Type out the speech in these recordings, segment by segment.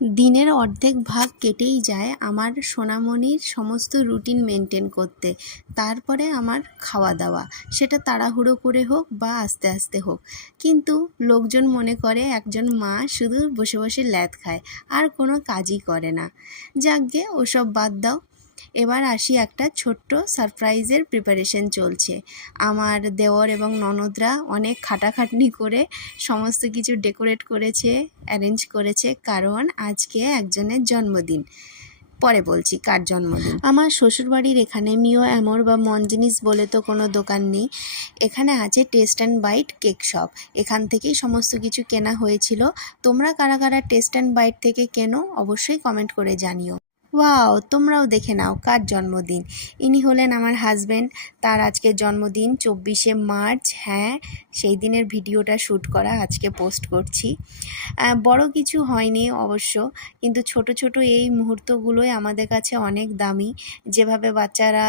দিনের অর্ধেক ভাগ কেটেই যায় আমার সোনামণির সমস্ত রুটিন মেনটেন করতে। তারপরে আমার খাওয়া দাওয়া, সেটা তাড়াহুড়ো করে হোক বা আস্তে আস্তে হোক। কিন্তু লোকজন মনে করে একজন মা শুধু বসে বসে ল্যাদ খায়, আর কোনো কাজই করে না। যাকগে, ওসব বাদ দাও। এবার আসি, একটা ছোট্ট সারপ্রাইজের প্রিপারেশন চলছে। আমার দেওর এবং ননদরা অনেক খাটাখাটনি করে সমস্ত কিছু ডেকোরেট করেছে, অ্যারেঞ্জ করেছে, কারণ আজকে একজনের জন্মদিন। পরে বলছি কার জন্মদিন। আমার শ্বশুরবাড়ির এখানে মিও অ্যামোর বা মনজিনিস বলে তো কোনো দোকান নেই। এখানে আছে Taste and Bite cake shop. এখান থেকেই সমস্ত কিছু কেনা হয়েছিল। তোমরা কারা কারা টেস্ট অ্যান্ড বাইট থেকে কেনো অবশ্যই কমেন্ট করে জানিও। ওয়াও, তোমরাও দেখে নাও কার জন্মদিন। ইনি হলেন আমার হাজব্যান্ড। তার আজকে জন্মদিন 24শে মার্চ। হ্যাঁ, সেই দিনের ভিডিওটা শ্যুট করা, আজকে পোস্ট করছি। বড় কিছু হয়নি অবশ্য, কিন্তু ছোট ছোট এই মুহূর্তগুলোই আমাদের কাছে অনেক দামি। যেভাবে বাচ্চারা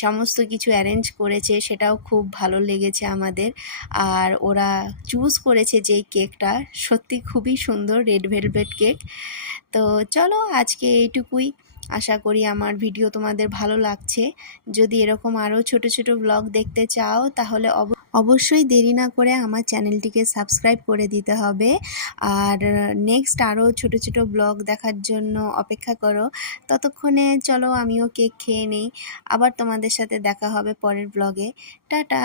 সমস্ত কিছু অ্যারেঞ্জ করেছে সেটাও খুব ভালো লেগেছে আমাদের। আর ওরা চুজ করেছে যেই কেকটা, সত্যি খুবই সুন্দর, রেড ভেলভেট কেক। তো চলো, আজকে এইটুকুই। আশা করি আমার ভিডিও তোমাদের ভালো লাগছে। যদি এরকম আরও ছোট ছোট ব্লগ দেখতে চাও তাহলে অবশ্যই দেরি না করে আমার চ্যানেলটিকে সাবস্ক্রাইব করে দিতে হবে। আর নেক্সট আরও ছোট ছোট ব্লগ দেখার জন্য অপেক্ষা করো। ততক্ষণে চলো আমিও কেক খেয়ে নেই। আবার তোমাদের সাথে দেখা হবে পরের ব্লগে। টাটা।